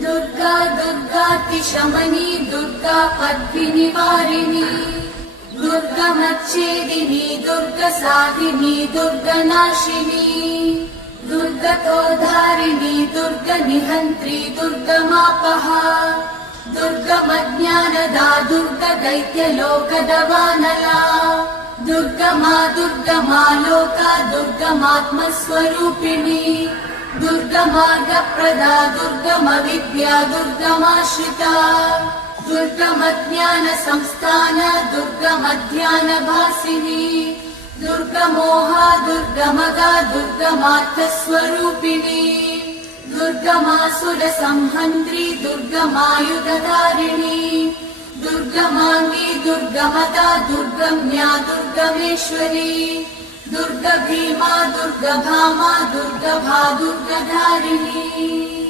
दुर्गा दुर्गातिशमनी दुर्गा पद्मिनिवारिणी दुर्गमच्छेदिनी दुर्गसाधिनी दुर्गनाशिनी दुर्गतोधारिणी दुर्गनिहन्त्री दुर्गमापहा दुर्गमज्ञानदा दुर्गदैत्यलोकदवानला दुर्गमा दुर्गमा लोका दुर्गमात्मस्वरूपिणी दुर्गमार्गप्रदा दुर्गमविद्या दुर्गमाश्रिता दुर्गमज्ञानसंस्थान दुर्गमध्यानभासिनी दुर्गमोहा दुर्गमदा दुर्गमार्थस्वरूपिणी दुर्गमासुरसंहन्त्री दुर्गमायुधधारिणी दुर्गमाङ्गी दुर्गमदा दुर्गम्या दुर्गमेश्वरी दुर्गभीमा दुर्गभामा दुर्गभा दुर्गधारिणी।